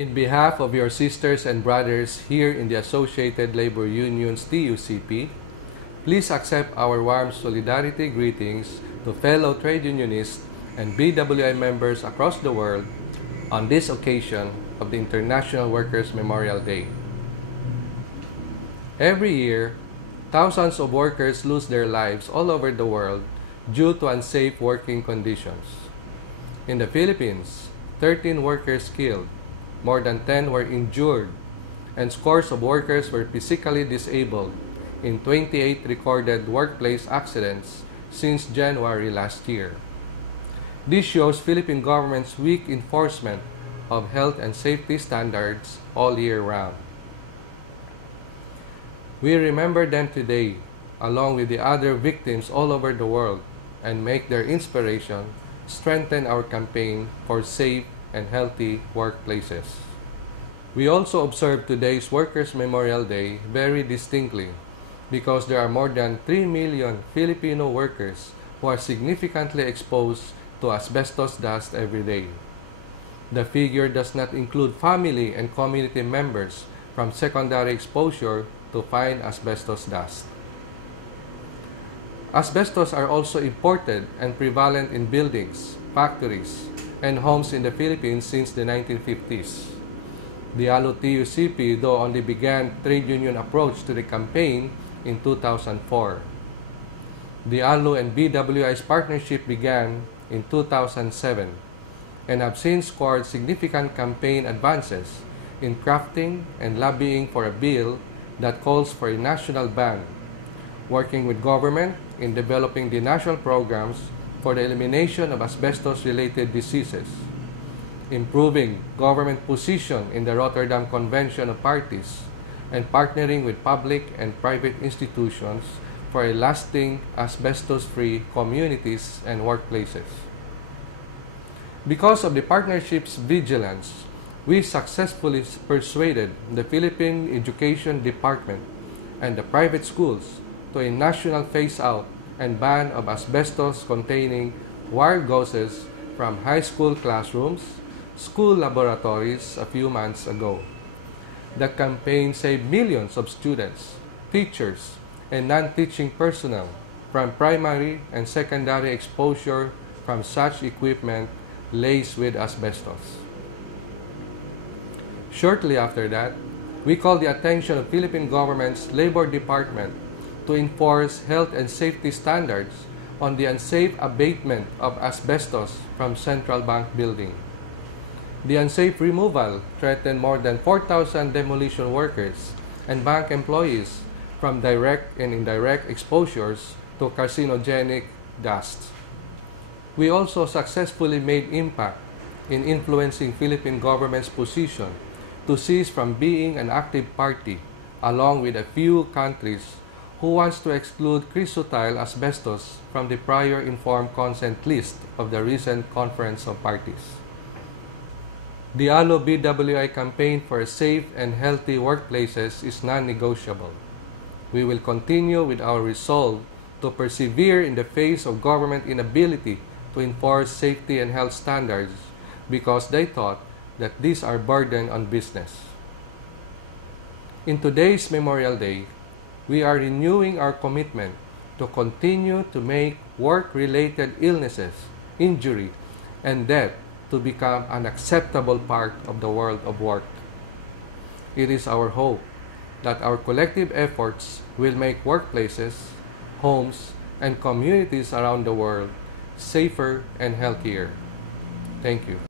In behalf of your sisters and brothers here in the Associated Labor Unions TUCP, please accept our warm solidarity greetings to fellow trade unionists and BWI members across the world on this occasion of the International Workers' Memorial Day. Every year, thousands of workers lose their lives all over the world due to unsafe working conditions. In the Philippines, 13 workers killed, more than 10 were injured, and scores of workers were physically disabled in 28 recorded workplace accidents since January last year. This shows Philippine government's weak enforcement of health and safety standards all year round. We remember them today, along with the other victims all over the world, and make their inspiration strengthen our campaign for safe and healthy workplaces. We also observe today's Workers' Memorial Day very distinctly because there are more than 3 million Filipino workers who are significantly exposed to asbestos dust every day. The figure does not include family and community members from secondary exposure to fine asbestos dust. Asbestos are also imported and prevalent in buildings, factories, and homes in the Philippines since the 1950s. The ALO-TUCP, though, only began trade union approach to the campaign in 2004. The ALO and BWI's partnership began in 2007 and have since scored significant campaign advances in crafting and lobbying for a bill that calls for a national ban, working with government in developing the national programs for the elimination of asbestos-related diseases, improving government position in the Rotterdam Convention of Parties, and partnering with public and private institutions for a lasting asbestos-free communities and workplaces. Because of the partnership's vigilance, we successfully persuaded the Philippine Education Department and the private schools to a national phase-out and ban of asbestos-containing wire gauzes from high school classrooms, school laboratories a few months ago. The campaign saved millions of students, teachers, and non-teaching personnel from primary and secondary exposure from such equipment laced with asbestos. Shortly after that, we called the attention of Philippine government's Labor Department to enforce health and safety standards on the unsafe abatement of asbestos from Central Bank building. The unsafe removal threatened more than 4,000 demolition workers and bank employees from direct and indirect exposures to carcinogenic dust. We also successfully made impact in influencing Philippine government's position to cease from being an active party, along with a few countries who wants to exclude chrysotile asbestos from the prior informed consent list of the recent Conference of Parties. The ALO-BWI campaign for safe and healthy workplaces is non-negotiable. We will continue with our resolve to persevere in the face of government inability to enforce safety and health standards because they thought that these are burden on business. In today's Memorial Day, we are renewing our commitment to continue to make work-related illnesses, injury, and death to become an acceptable part of the world of work. It is our hope that our collective efforts will make workplaces, homes, and communities around the world safer and healthier. Thank you.